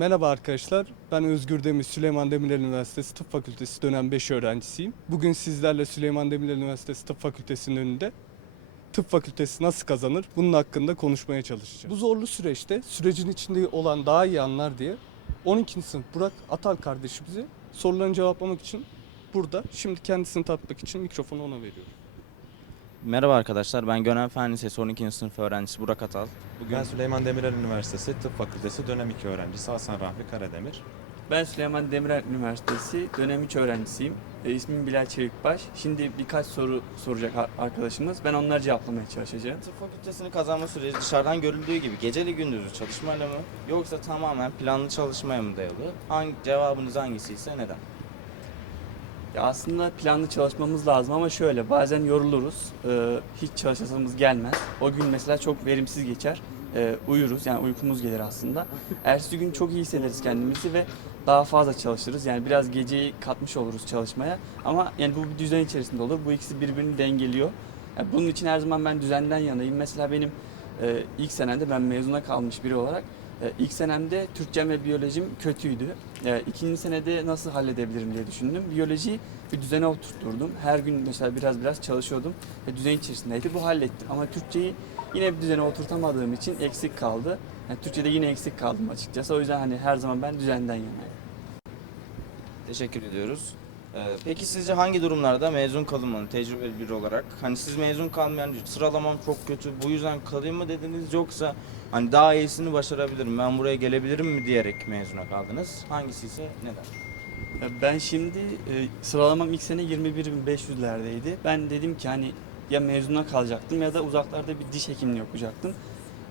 Merhaba arkadaşlar, ben Özgür Demir, Süleyman Demirel Üniversitesi Tıp Fakültesi dönem 5 öğrencisiyim. Bugün sizlerle Süleyman Demirel Üniversitesi Tıp Fakültesi'nin önünde tıp fakültesi nasıl kazanır bunun hakkında konuşmaya çalışacağım. Bu zorlu süreçte sürecin içinde olan daha iyi anlar diye 12. sınıf Burak Atal kardeşimizi sorularını cevaplamak için burada. Şimdi kendisini tanıtmak için mikrofonu ona veriyorum. Merhaba arkadaşlar, ben Gönen Fen Lisesi 12. sınıf öğrencisi Burak Atal. Bugün Ben Süleyman Demirel Üniversitesi Tıp Fakültesi dönem 2 öğrencisi Hasan Rahmi Karademir. Ben Süleyman Demirel Üniversitesi dönem 3 öğrencisiyim. E, ismim Bilal Çevikbaş. Şimdi birkaç soru soracak ar- arkadaşımız. Ben onları cevaplamaya çalışacağım. tıp fakültesini kazanma süreci dışarıdan görüldüğü gibi geceli gündüzlü çalışmayla mı yoksa tamamen planlı çalışmaya mı dayalı? Hangi cevabınız hangisi ise neden? Ya aslında planlı çalışmamız lazım ama şöyle bazen yoruluruz. E, hiç çalışasımız gelmez. O gün mesela çok verimsiz geçer. E, uyuruz yani uykumuz gelir aslında. Ertesi gün çok iyi hissederiz kendimizi ve daha fazla çalışırız. Yani biraz geceyi katmış oluruz çalışmaya. Ama yani bu bir düzen içerisinde olur. Bu ikisi birbirini dengeliyor. Yani bunun için her zaman ben düzenden yanayım. Mesela benim e, ilk senemde ben mezuna kalmış biri olarak ilk senemde Türkçem ve biyolojim kötüydü. E, ikinci senede nasıl halledebilirim diye düşündüm. Biyolojiyi bir düzene oturtturdum. Her gün mesela biraz biraz çalışıyordum düzen içerisindeydi. Bu hallettim. Ama Türkçeyi yine bir düzene oturtamadığım için eksik kaldı. Yani Türkçe'de yine eksik kaldım açıkçası. O yüzden hani her zaman ben düzenden yanayım. Teşekkür ediyoruz. Ee, peki sizce hangi durumlarda mezun kalınmalı tecrübeli biri olarak? Hani siz mezun kalmayan sıralamam çok kötü bu yüzden kalayım mı dediniz yoksa hani daha iyisini başarabilirim ben buraya gelebilirim mi diyerek mezuna kaldınız? Hangisi ise neden? Ben şimdi e, sıralamam ilk sene 21.500'lerdeydi. Ben dedim ki hani ya mezuna kalacaktım ya da uzaklarda bir diş hekimliği okuyacaktım.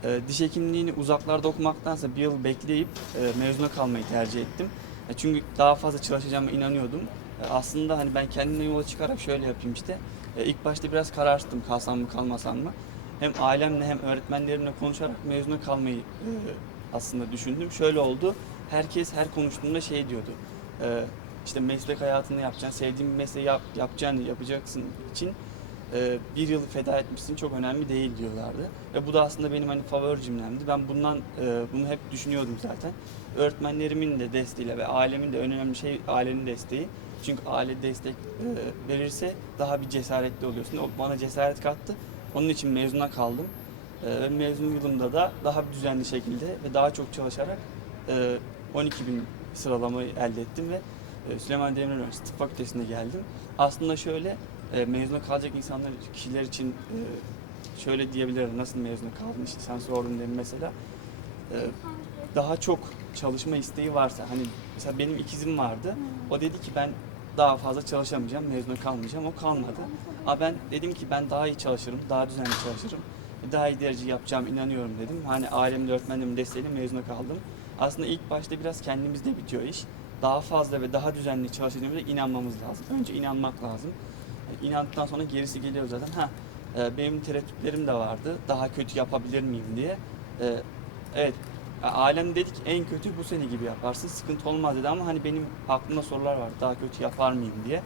E, diş hekimliğini uzaklarda okumaktansa bir yıl bekleyip e, mezuna kalmayı tercih ettim. E, çünkü daha fazla çalışacağıma inanıyordum. E, aslında hani ben kendimden yola çıkarak şöyle yapayım işte. E, ilk başta biraz kararsızdım kalsam mı kalmasam mı. Hem ailemle hem öğretmenlerimle konuşarak mezuna kalmayı e, aslında düşündüm. Şöyle oldu. Herkes her konuştuğumda şey diyordu. E, işte meslek hayatını yapacaksın, sevdiğin bir mesleği yap, yapacağını yapacaksın için e, bir yıl feda etmişsin çok önemli değil diyorlardı. Ve bu da aslında benim hani favori cümlemdi. Ben bundan e, bunu hep düşünüyordum zaten. Öğretmenlerimin de desteğiyle ve ailemin de önemli şey ailenin desteği. Çünkü aile destek verirse daha bir cesaretli oluyorsun. O bana cesaret kattı. Onun için mezuna kaldım. E, ve mezun yılımda da daha düzenli şekilde ve daha çok çalışarak e, 12 bin sıralamayı elde ettim ve e, Süleyman Demirel Üniversitesi Tıp Fakültesi'ne geldim. Aslında şöyle e, mezuna kalacak insanlar, kişiler için e, şöyle diyebilirim nasıl mezuna kaldın işte sen sordun demin mesela. E, daha çok çalışma isteği varsa hani mesela benim ikizim vardı. O dedi ki ben daha fazla çalışamayacağım, mezuna kalmayacağım. O kalmadı. Ama ben dedim ki ben daha iyi çalışırım, daha düzenli çalışırım. Daha iyi derece yapacağım inanıyorum dedim. Hani ailemin, öğretmenlerimin desteğiyle mezuna kaldım. Aslında ilk başta biraz kendimizde bitiyor iş. Daha fazla ve daha düzenli çalışacağımıza inanmamız lazım. Önce inanmak lazım. İnandıktan sonra gerisi geliyor zaten. Ha, e, benim tereddütlerim de vardı. Daha kötü yapabilir miyim diye. E, evet, ailem dedi ki en kötü bu sene gibi yaparsın. Sıkıntı olmaz dedi ama hani benim aklımda sorular var. Daha kötü yapar mıyım diye.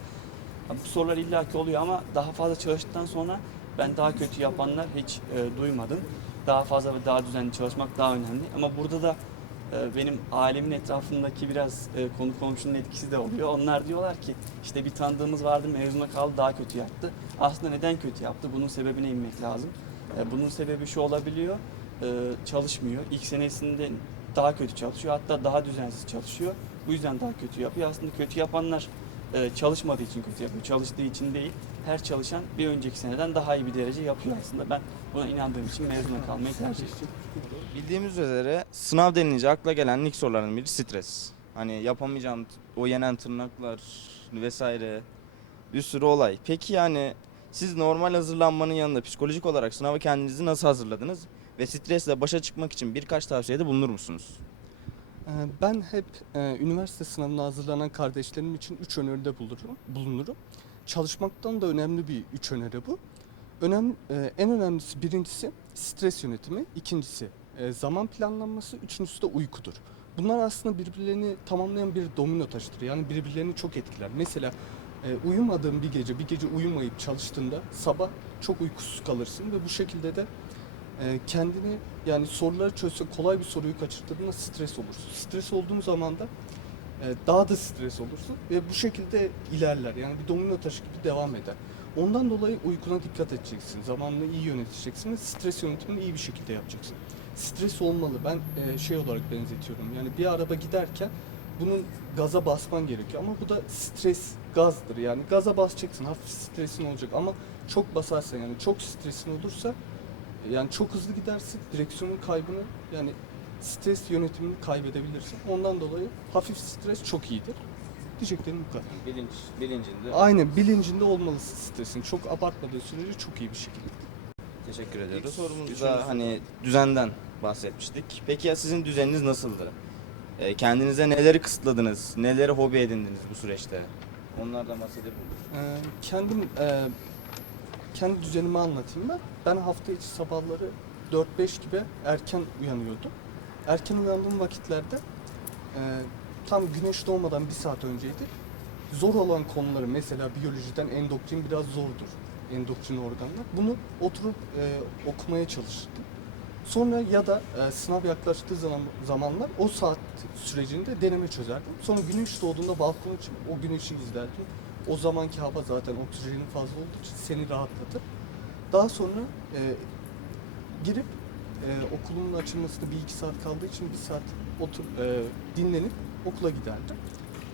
Bu sorular illaki oluyor ama daha fazla çalıştıktan sonra ben daha kötü yapanlar hiç e, duymadım. Daha fazla ve daha düzenli çalışmak daha önemli. Ama burada da e, benim ailemin etrafındaki biraz e, konu komşunun etkisi de oluyor. Onlar diyorlar ki işte bir tanıdığımız vardı mezuna kaldı daha kötü yaptı. Aslında neden kötü yaptı? Bunun sebebine inmek lazım. E, bunun sebebi şu olabiliyor. E, çalışmıyor. İlk senesinde daha kötü çalışıyor. Hatta daha düzensiz çalışıyor. Bu yüzden daha kötü yapıyor. Aslında kötü yapanlar e, çalışmadığı için kötü yapıyor. Çalıştığı için değil. Her çalışan bir önceki seneden daha iyi bir derece yapıyor aslında. Ben buna inandığım için mezuna kalmayı tercih ettim. Bildiğimiz üzere sınav denilince akla gelen ilk soruların biri stres. Hani yapamayacağım o yenen tırnaklar vesaire bir sürü olay. Peki yani siz normal hazırlanmanın yanında psikolojik olarak sınava kendinizi nasıl hazırladınız? Ve stresle başa çıkmak için birkaç tavsiyede bulunur musunuz? Ee, Ben hep e, üniversite sınavına hazırlanan kardeşlerim için üç öneride bulunurum. bulunurum. Çalışmaktan da önemli bir üç öneri bu. Önem, e, en önemlisi birincisi stres yönetimi, ikincisi e, zaman planlanması, üçüncüsü de uykudur. Bunlar aslında birbirlerini tamamlayan bir domino taşıdır. Yani birbirlerini çok etkiler. Mesela e, uyumadığın bir gece, bir gece uyumayıp çalıştığında sabah çok uykusuz kalırsın ve bu şekilde de e, kendini yani soruları çözse kolay bir soruyu kaçırdığında stres olursun. Stres olduğun zaman da e, daha da stres olursun ve bu şekilde ilerler. Yani bir domino taşı gibi devam eder. Ondan dolayı uykuna dikkat edeceksin. Zamanını iyi yöneteceksin ve stres yönetimini iyi bir şekilde yapacaksın. Stres olmalı. Ben e, şey olarak benzetiyorum. Yani bir araba giderken bunun gaza basman gerekiyor ama bu da stres gazdır. Yani gaza basacaksın. Hafif stresin olacak ama çok basarsan yani çok stresin olursa yani çok hızlı gidersin. Direksiyonun kaybını yani stres yönetimini kaybedebilirsin. Ondan dolayı hafif stres çok iyidir. Diyeceklerim bu kadar. Bilinç, bilincinde. Aynen bilincinde olmalısın stresin. Çok abartmadığı sürece çok iyi bir şekilde. Teşekkür İlk ediyoruz. sorumuzda Sorumuzda hani düzenden bahsetmiştik. Peki ya sizin düzeniniz nasıldı? Ee, kendinize neleri kısıtladınız? Neleri hobi edindiniz bu süreçte? Onlardan bahsedebilir misiniz? Ee, kendim e, kendi düzenimi anlatayım ben. Ben hafta içi sabahları 4-5 gibi erken uyanıyordum. Erken uyandığım vakitlerde e, tam güneş doğmadan bir saat önceydi. Zor olan konuları mesela biyolojiden endokrin biraz zordur. Endokrin organlar. Bunu oturup e, okumaya çalışırdım. Sonra ya da e, sınav yaklaştığı zaman zamanlar o saat sürecinde deneme çözerdim. Sonra güneş doğduğunda balkona çıkıp o güneşi izlerdim. O zamanki hava zaten oksijenin fazla olduğu için seni rahatlatır. Daha sonra e, girip e, okulumun açılmasına bir iki saat kaldığı için bir saat otur e, dinlenip okula giderdim.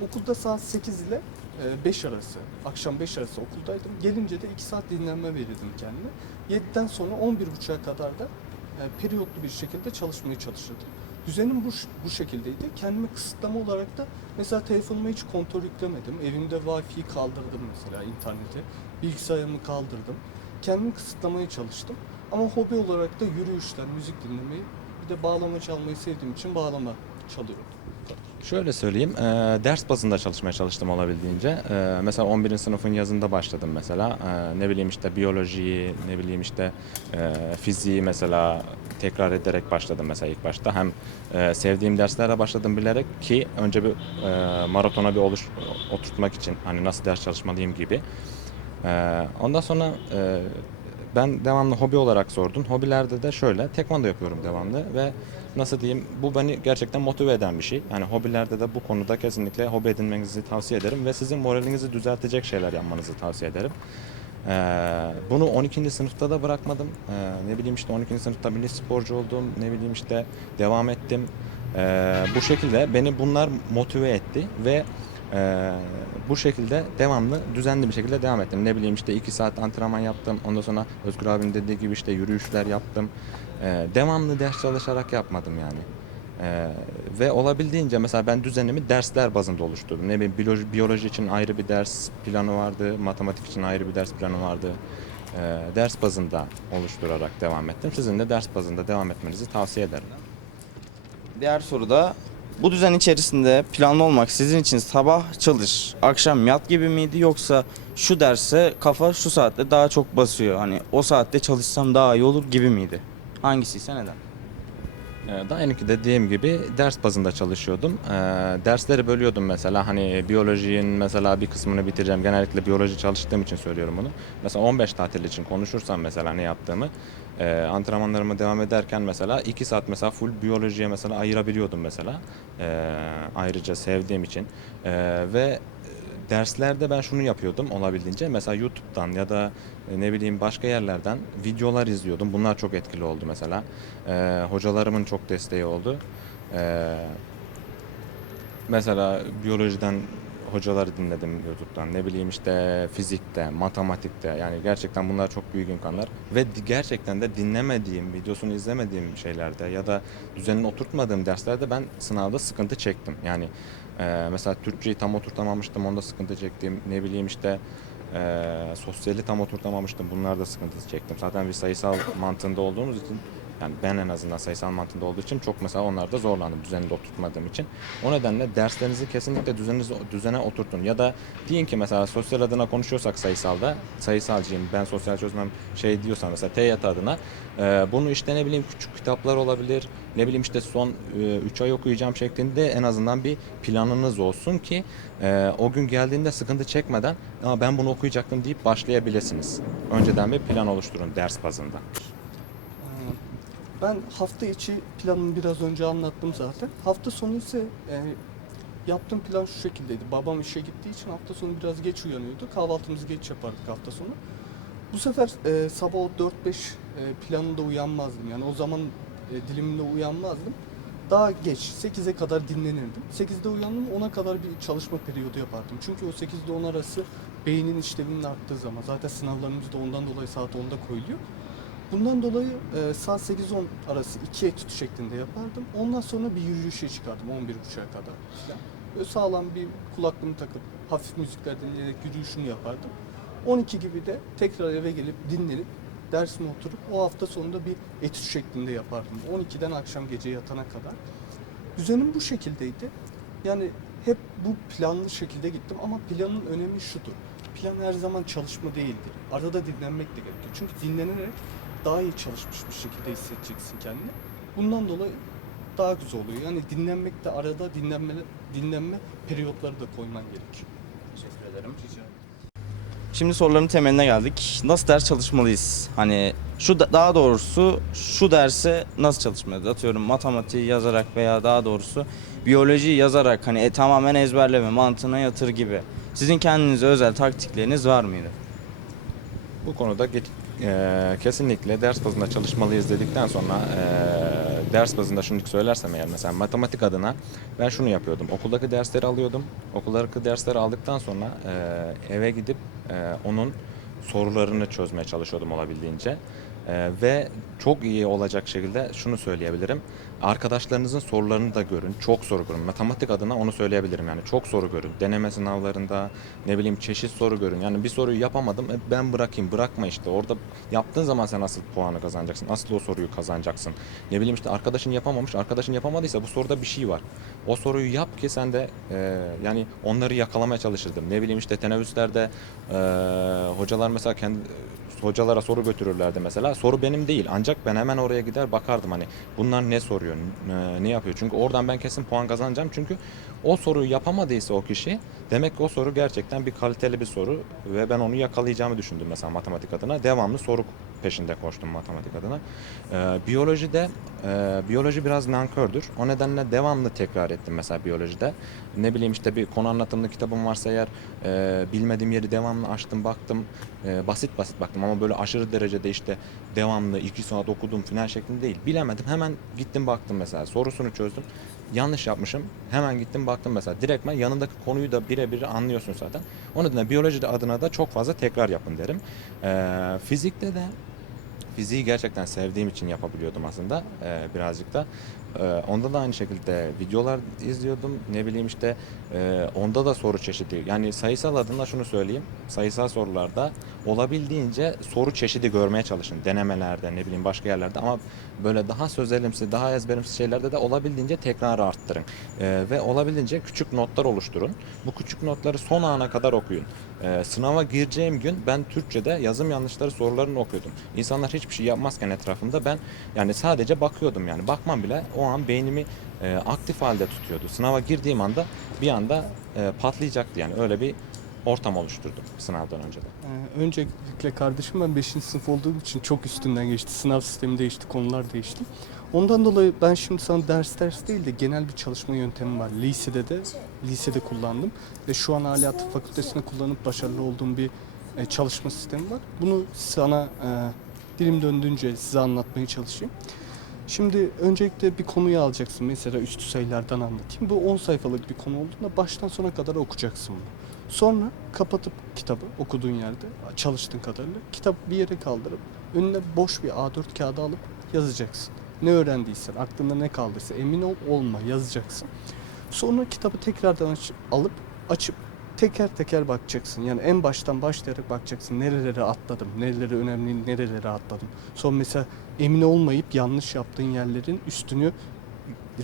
Okulda saat 8 ile 5 arası, akşam 5 arası okuldaydım. Gelince de 2 saat dinlenme verirdim kendime. 7'den sonra 11.30'a kadar da e, periyotlu bir şekilde çalışmaya çalışırdım. Düzenim bu, bu şekildeydi. Kendimi kısıtlama olarak da mesela telefonuma hiç kontrol yüklemedim. Evimde Wi-Fi'yi kaldırdım mesela internete. Bilgisayarımı kaldırdım. Kendimi kısıtlamaya çalıştım. Ama hobi olarak da yürüyüşler, müzik dinlemeyi, bir de bağlama çalmayı sevdiğim için bağlama çalıyorum. Şöyle söyleyeyim, e, ders bazında çalışmaya çalıştım olabildiğince. E, mesela 11. sınıfın yazında başladım mesela. E, ne bileyim işte biyolojiyi, ne bileyim işte e, fiziği mesela tekrar ederek başladım mesela ilk başta. Hem e, sevdiğim derslere başladım bilerek ki önce bir e, maratona bir oluş, oturtmak için hani nasıl ders çalışmalıyım gibi. E, ondan sonra e, ben devamlı hobi olarak sordum. Hobilerde de şöyle tekvando yapıyorum devamlı ve nasıl diyeyim bu beni gerçekten motive eden bir şey. Yani hobilerde de bu konuda kesinlikle hobi edinmenizi tavsiye ederim ve sizin moralinizi düzeltecek şeyler yapmanızı tavsiye ederim. Ee, bunu 12. sınıfta da bırakmadım. Ee, ne bileyim işte 12. sınıfta milli sporcu oldum. Ne bileyim işte devam ettim. Ee, bu şekilde beni bunlar motive etti ve e, bu şekilde devamlı düzenli bir şekilde devam ettim. Ne bileyim işte 2 saat antrenman yaptım. Ondan sonra Özgür abinin dediği gibi işte yürüyüşler yaptım. Ee, devamlı ders çalışarak yapmadım yani. Ee, ve olabildiğince mesela ben düzenimi dersler bazında oluşturdum. Ne bileyim biyoloji, biyoloji için ayrı bir ders planı vardı, matematik için ayrı bir ders planı vardı. Ee, ders bazında oluşturarak devam ettim. Sizin de ders bazında devam etmenizi tavsiye ederim. Diğer soruda bu düzen içerisinde planlı olmak sizin için sabah çalış, akşam yat gibi miydi yoksa şu derse kafa şu saatte daha çok basıyor. Hani o saatte çalışsam daha iyi olur gibi miydi? Hangisiyse neden? Ee, Daha önceki dediğim gibi ders bazında çalışıyordum. Ee, dersleri bölüyordum mesela hani biyolojinin mesela bir kısmını bitireceğim. Genellikle biyoloji çalıştığım için söylüyorum bunu. Mesela 15 tatil için konuşursam mesela ne yaptığımı e, antrenmanlarıma devam ederken mesela 2 saat mesela full biyolojiye mesela ayırabiliyordum mesela. Ee, ayrıca sevdiğim için. Ve derslerde ben şunu yapıyordum olabildiğince mesela YouTube'dan ya da e, ne bileyim başka yerlerden videolar izliyordum. Bunlar çok etkili oldu mesela. Ee, hocalarımın çok desteği oldu. Ee, mesela biyolojiden hocaları dinledim YouTube'dan. Ne bileyim işte fizikte, matematikte yani gerçekten bunlar çok büyük imkanlar. Ve gerçekten de dinlemediğim, videosunu izlemediğim şeylerde ya da düzenini oturtmadığım derslerde ben sınavda sıkıntı çektim. Yani e, mesela Türkçeyi tam oturtamamıştım, onda sıkıntı çektim. Ne bileyim işte e, sosyali tam oturtamamıştım, bunlarda sıkıntı çektim. Zaten bir sayısal mantığında olduğumuz için yani ben en azından sayısal mantığında olduğu için çok mesela onlarda zorlandım düzeninde oturtmadığım için. O nedenle derslerinizi kesinlikle düzeninize, düzene oturtun. Ya da deyin ki mesela sosyal adına konuşuyorsak sayısalda, sayısalcıyım ben sosyal çözmem şey diyorsan mesela TYT adına e, bunu işte ne bileyim küçük kitaplar olabilir. Ne bileyim işte son 3 ay okuyacağım şeklinde en azından bir planınız olsun ki e, o gün geldiğinde sıkıntı çekmeden ben bunu okuyacaktım deyip başlayabilirsiniz. Önceden bir plan oluşturun ders bazında. Ben hafta içi planımı biraz önce anlattım zaten. Hafta sonu ise e, yaptığım plan şu şekildeydi. Babam işe gittiği için hafta sonu biraz geç uyanıyordu. Kahvaltımızı geç yapardık hafta sonu. Bu sefer e, sabah o 4-5 e, planında uyanmazdım. Yani o zaman e, diliminde uyanmazdım. Daha geç 8'e kadar dinlenirdim. 8'de uyandım 10'a kadar bir çalışma periyodu yapardım. Çünkü o 8'de 10 arası beynin işlevinin arttığı zaman zaten sınavlarımız da ondan dolayı saat 10'da koyuluyor. Bundan dolayı e, saat 8-10 arası iki etüt şeklinde yapardım. Ondan sonra bir yürüyüşe çıkardım 11.30'a kadar. Böyle sağlam bir kulaklığımı takıp hafif müzikler dinleyerek yürüyüşünü yapardım. 12 gibi de tekrar eve gelip dinlenip dersime oturup o hafta sonunda bir etüt şeklinde yapardım. 12'den akşam gece yatana kadar. Düzenim bu şekildeydi. Yani hep bu planlı şekilde gittim ama planın önemi şudur. Plan her zaman çalışma değildir. Arada dinlenmek de gerekiyor. Çünkü dinlenerek daha iyi çalışmış bir şekilde hissedeceksin kendini. Bundan dolayı daha güzel oluyor. Yani dinlenmek de arada dinlenme, dinlenme periyotları da koyman gerekiyor. Teşekkür ederim. Rica ederim. Şimdi soruların temeline geldik. Nasıl ders çalışmalıyız? Hani şu da- daha doğrusu şu derse nasıl çalışmalıyız? Atıyorum matematiği yazarak veya daha doğrusu biyolojiyi yazarak hani e, tamamen ezberleme mantığına yatır gibi. Sizin kendinize özel taktikleriniz var mıydı? Bu konuda eee, kesinlikle ders bazında çalışmalıyız dedikten sonra eee, ders bazında şunu söylersem eğer mesela matematik adına ben şunu yapıyordum. Okuldaki dersleri alıyordum. Okuldaki dersleri aldıktan sonra eee, eve gidip eee, onun sorularını çözmeye çalışıyordum olabildiğince. Eee, ve çok iyi olacak şekilde şunu söyleyebilirim. Arkadaşlarınızın sorularını da görün. Çok soru görün. Matematik adına onu söyleyebilirim yani. Çok soru görün. Deneme sınavlarında ne bileyim çeşit soru görün. Yani bir soruyu yapamadım e, ben bırakayım. Bırakma işte. Orada yaptığın zaman sen asıl puanı kazanacaksın. Asıl o soruyu kazanacaksın. Ne bileyim işte arkadaşın yapamamış. Arkadaşın yapamadıysa bu soruda bir şey var. O soruyu yap ki sen de e, yani onları yakalamaya çalışırdım. Ne bileyim işte teneffüslerde e, hocalar mesela kendi hocalara soru götürürlerdi mesela. Soru benim değil ancak ben hemen oraya gider bakardım hani bunlar ne soruyor, ne, yapıyor. Çünkü oradan ben kesin puan kazanacağım. Çünkü o soruyu yapamadıysa o kişi demek ki o soru gerçekten bir kaliteli bir soru ve ben onu yakalayacağımı düşündüm mesela matematik adına. Devamlı soru peşinde koştum matematik adına. Ee, biyolojide e, biyoloji biraz nankördür. O nedenle devamlı tekrar ettim mesela biyolojide. Ne bileyim işte bir konu anlatımlı kitabım varsa eğer e, bilmediğim yeri devamlı açtım baktım. E, basit basit baktım ama böyle aşırı derecede işte devamlı iki saat okudum falan şeklinde değil. Bilemedim hemen gittim baktım mesela sorusunu çözdüm. Yanlış yapmışım. Hemen gittim baktım mesela. Direktmen yanındaki konuyu da birebir anlıyorsun zaten. O nedenle biyoloji adına da çok fazla tekrar yapın derim. Ee, fizikte de fiziği gerçekten sevdiğim için yapabiliyordum aslında ee, birazcık da. Ee, onda da aynı şekilde videolar izliyordum. Ne bileyim işte e, onda da soru çeşidi. Yani sayısal adına şunu söyleyeyim. Sayısal sorularda olabildiğince soru çeşidi görmeye çalışın. Denemelerde ne bileyim başka yerlerde ama böyle daha sözelimsi, daha ezberimsi şeylerde de olabildiğince tekrarı arttırın. Ee, ve olabildiğince küçük notlar oluşturun. Bu küçük notları son ana kadar okuyun. Ee, sınava gireceğim gün ben Türkçe'de yazım yanlışları sorularını okuyordum. İnsanlar hiçbir şey yapmazken etrafımda ben yani sadece bakıyordum yani. Bakmam bile o an beynimi e, aktif halde tutuyordu. Sınava girdiğim anda bir anda e, patlayacaktı yani öyle bir ortam oluşturdum sınavdan önce de. Ee, öncelikle kardeşim ben 5. sınıf olduğum için çok üstünden geçti. Sınav sistemi değişti, konular değişti. Ondan dolayı ben şimdi sana ders ders değil de genel bir çalışma yöntemi var. Lisede de lisede kullandım ve şu an hala tıp fakültesinde kullanıp başarılı olduğum bir e, çalışma sistemi var. Bunu sana e, dilim döndüğünce size anlatmaya çalışayım. Şimdi öncelikle bir konuyu alacaksın. Mesela üstü sayılardan anlatayım. Bu 10 sayfalık bir konu olduğunda baştan sona kadar okuyacaksın bunu. Sonra kapatıp kitabı okuduğun yerde çalıştığın kadarıyla kitap bir yere kaldırıp önüne boş bir A4 kağıdı alıp yazacaksın. Ne öğrendiysen, aklında ne kaldıysa emin ol olma yazacaksın. Sonra kitabı tekrardan aç- alıp açıp teker teker bakacaksın. Yani en baştan başlayarak bakacaksın. Nerelere atladım, nereleri önemli, nerelere atladım. Sonra mesela emin olmayıp yanlış yaptığın yerlerin üstünü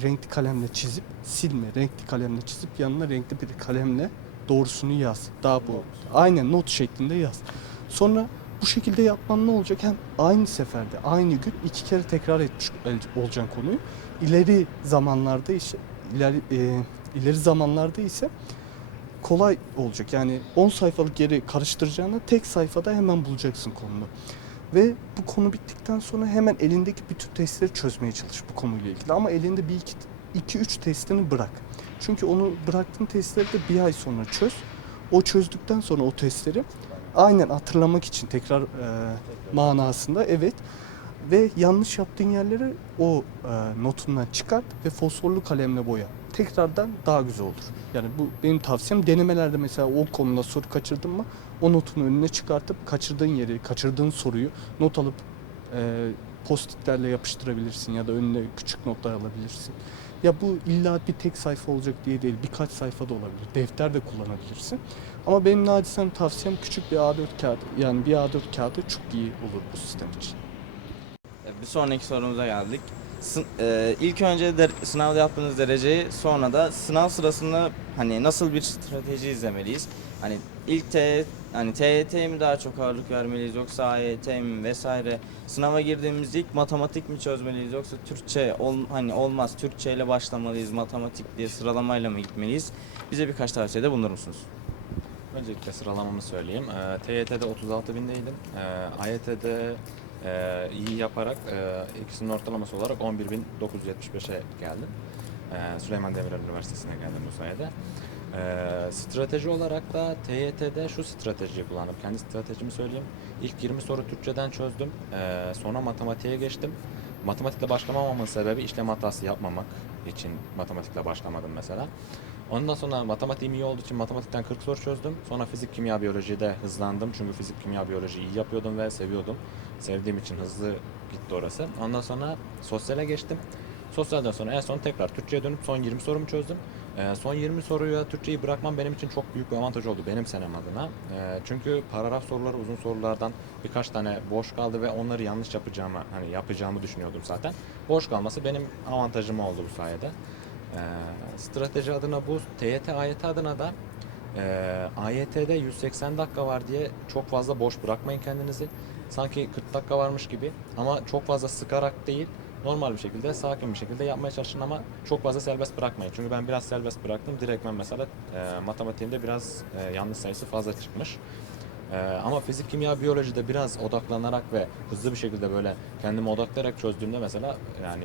renkli kalemle çizip silme. Renkli kalemle çizip yanına renkli bir kalemle doğrusunu yaz. Daha bu. Aynen not şeklinde yaz. Sonra bu şekilde yapman ne olacak? Hem aynı seferde, aynı gün iki kere tekrar etmiş ol- olacaksın konuyu. İleri zamanlarda ise ileri e, ileri zamanlarda ise kolay olacak. Yani 10 sayfalık yeri karıştıracağına tek sayfada hemen bulacaksın konunu. Ve bu konu bittikten sonra hemen elindeki bütün testleri çözmeye çalış bu konuyla ilgili. Ama elinde bir iki, iki üç testini bırak. Çünkü onu bıraktığın testleri de bir ay sonra çöz. O çözdükten sonra o testleri aynen hatırlamak için tekrar e, manasında evet ve yanlış yaptığın yerleri o e, notundan çıkart ve fosforlu kalemle boya. Tekrardan daha güzel olur. Yani bu benim tavsiyem. Denemelerde mesela o konuda soru kaçırdın mı o notun önüne çıkartıp kaçırdığın yeri, kaçırdığın soruyu not alıp e, postitlerle yapıştırabilirsin ya da önüne küçük notlar alabilirsin. Ya bu illa bir tek sayfa olacak diye değil, birkaç sayfa da olabilir. Defter de kullanabilirsin. Ama benim nacizane tavsiyem küçük bir A4 kağıdı. Yani bir A4 kağıdı çok iyi olur bu sistem için. Bir sonraki sorumuza geldik. E, ilk önce de, sınavda yaptığınız dereceyi sonra da sınav sırasında hani nasıl bir strateji izlemeliyiz? Hani ilk T, hani TYT'ye mi daha çok ağırlık vermeliyiz yoksa AYT mi vesaire? Sınava girdiğimizde ilk matematik mi çözmeliyiz yoksa Türkçe ol, hani olmaz Türkçe ile başlamalıyız matematik diye sıralamayla mı gitmeliyiz? Bize birkaç tavsiyede bulunur musunuz? Öncelikle sıralamamı söyleyeyim. Ee, TYT'de 36 bindeydim. Ee, AYT'de e, iyi yaparak e, ikisinin ortalaması olarak 11.975'e geldim. Ee, Süleyman Demirel Üniversitesi'ne geldim bu sayede. Ee, strateji olarak da TYT'de şu stratejiyi kullandım. Kendi stratejimi söyleyeyim. İlk 20 soru Türkçeden çözdüm. Ee, sonra matematiğe geçtim. Matematikle başlamamamın sebebi işlem hatası yapmamak için matematikle başlamadım mesela. Ondan sonra matematiğim iyi olduğu için matematikten 40 soru çözdüm. Sonra fizik, kimya, biyolojide hızlandım. Çünkü fizik, kimya, biyoloji iyi yapıyordum ve seviyordum. Sevdiğim için hızlı gitti orası. Ondan sonra sosyale geçtim. Sosyalden sonra en son tekrar Türkçe'ye dönüp son 20 sorumu çözdüm. Ee, son 20 soruya Türkçeyi bırakmam benim için çok büyük bir avantaj oldu benim senem adına. Ee, çünkü paragraf soruları uzun sorulardan birkaç tane boş kaldı ve onları yanlış yapacağımı hani yapacağımı düşünüyordum zaten. Boş kalması benim avantajım oldu bu sayede. Ee, strateji adına bu, TYT, AYT adına da e, AYT'de 180 dakika var diye çok fazla boş bırakmayın kendinizi. Sanki 40 dakika varmış gibi ama çok fazla sıkarak değil, normal bir şekilde, sakin bir şekilde yapmaya çalışın ama çok fazla serbest bırakmayın. Çünkü ben biraz serbest bıraktım. Direktmen mesela e, matematiğimde biraz e, yanlış sayısı fazla çıkmış. Ee, ama fizik, kimya, biyolojide biraz odaklanarak ve hızlı bir şekilde böyle kendime odaklayarak çözdüğümde mesela yani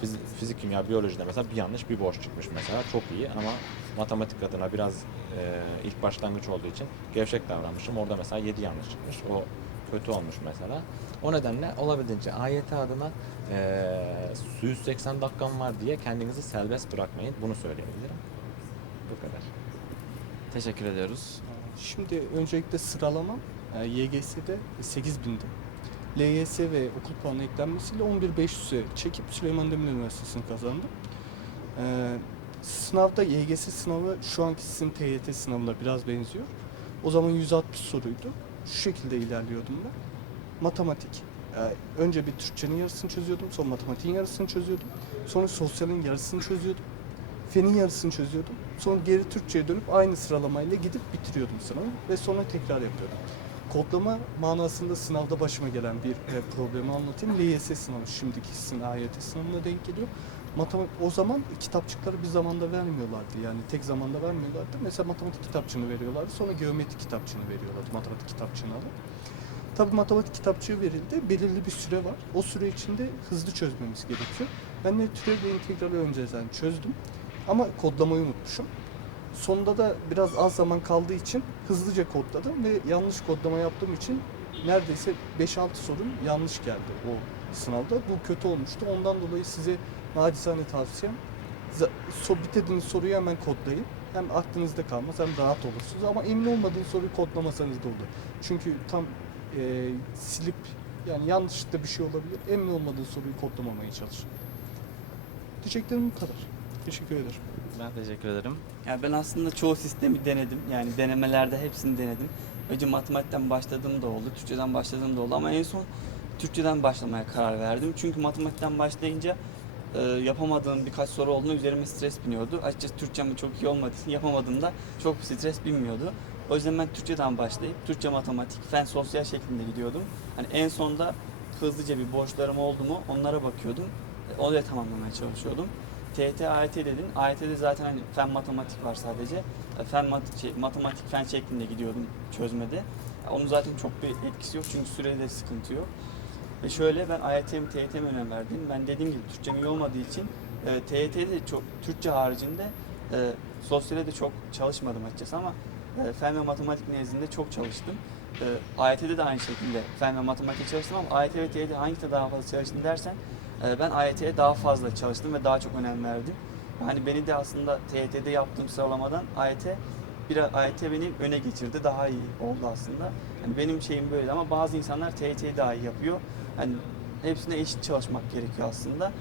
fizik, fizik kimya, biyolojide mesela bir yanlış bir boş çıkmış mesela çok iyi ama matematik adına biraz e, ilk başlangıç olduğu için gevşek davranmışım. Orada mesela 7 yanlış çıkmış. O kötü olmuş mesela. O nedenle olabildiğince AYT adına e, 180 dakikam var diye kendinizi serbest bırakmayın. Bunu söyleyebilirim. Bu kadar. Teşekkür ediyoruz. Şimdi öncelikle sıralamam e, YGS'de 8000'di. LYS ve okul puanı eklenmesiyle 11500'e çekip Süleyman Demirel Üniversitesi'ni kazandım. E, sınavda YGS sınavı şu anki sizin TYT sınavına biraz benziyor. O zaman 160 soruydu. Şu şekilde ilerliyordum ben. Matematik. e, önce bir Türkçenin yarısını çözüyordum, sonra matematiğin yarısını çözüyordum. Sonra sosyalin yarısını çözüyordum. Fenin yarısını çözüyordum. Sonra geri Türkçe'ye dönüp aynı sıralamayla gidip bitiriyordum sınavı ve sonra tekrar yapıyordum. Kodlama manasında sınavda başıma gelen bir e, problemi anlatayım. LYS sınavı şimdiki sizin AYT sınavına denk geliyor. Matematik o zaman kitapçıkları bir zamanda vermiyorlardı. Yani tek zamanda vermiyorlardı. Mesela matematik kitapçığını veriyorlardı. Sonra geometri kitapçığını veriyorlardı. Matematik kitapçığını alıp. Tabii matematik kitapçığı verildi. Belirli bir süre var. O süre içinde hızlı çözmemiz gerekiyor. Ben de türev ve integrali önceden çözdüm. Ama kodlamayı unutmuşum. Sonunda da biraz az zaman kaldığı için hızlıca kodladım ve yanlış kodlama yaptığım için neredeyse 5-6 sorun yanlış geldi o sınavda. Bu kötü olmuştu. Ondan dolayı size nacizane tavsiyem bitirdiğiniz soruyu hemen kodlayın. Hem aklınızda kalmaz hem rahat olursunuz. Ama emin olmadığınız soruyu kodlamasanız da olur. Çünkü tam e, silip yani yanlışlıkla bir şey olabilir. Emin olmadığın soruyu kodlamamaya çalışın. Diyeceklerim bu kadar. Teşekkür ederim. Ben teşekkür ederim. Yani ben aslında çoğu sistemi denedim. Yani denemelerde hepsini denedim. Önce matematikten başladığım da oldu, Türkçeden başladığım da oldu ama en son Türkçeden başlamaya karar verdim. Çünkü matematikten başlayınca e, yapamadığım birkaç soru olduğunda üzerime stres biniyordu. Açıkçası Türkçem çok iyi olmadığı için yapamadığımda çok stres binmiyordu. O yüzden ben Türkçeden başlayıp Türkçe, matematik, fen, sosyal şeklinde gidiyordum. Hani en sonda hızlıca bir borçlarım oldu mu onlara bakıyordum. E, Onu da tamamlamaya çalışıyordum. TYT, AYT dedin. AYT'de zaten hani fen matematik var sadece. E, Fen mat şey, matematik fen şeklinde gidiyordum çözmede. Onun zaten çok bir etkisi yok çünkü sürede sıkıntı yok. Ve şöyle ben AYT mi TYT mi önem verdim. Ben dediğim gibi Türkçem iyi olmadığı için e, TYT'de de çok Türkçe haricinde e, sosyale de çok çalışmadım açıkçası ama e, fen ve matematik nezdinde çok çalıştım. E, AYT'de de aynı şekilde fen ve matematik çalıştım ama AYT ve TYT hangisinde daha fazla çalıştın dersen e, ben AYT'ye daha fazla çalıştım ve daha çok önem verdim. Hani beni de aslında TYT'de yaptığım sıralamadan AYT biraz AYT beni öne geçirdi. Daha iyi oldu aslında. Hani benim şeyim böyle ama bazı insanlar TYT'yi daha iyi yapıyor. Hani hepsine eşit çalışmak gerekiyor aslında.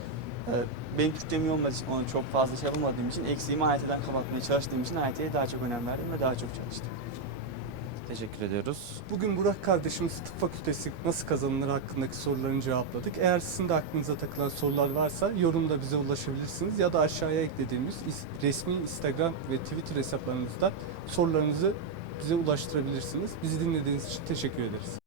Ee, benim Türkçem iyi olmadığı için onu çok fazla şey yapmadığım için eksiğimi AYT'den kapatmaya çalıştığım için AYT'ye daha çok önem verdim ve daha çok çalıştım. Teşekkür ediyoruz. Bugün Burak kardeşimiz tıp fakültesi nasıl kazanılır hakkındaki sorularını cevapladık. Eğer sizin de aklınıza takılan sorular varsa yorumda bize ulaşabilirsiniz ya da aşağıya eklediğimiz resmi Instagram ve Twitter hesaplarımızdan sorularınızı bize ulaştırabilirsiniz. Bizi dinlediğiniz için teşekkür ederiz.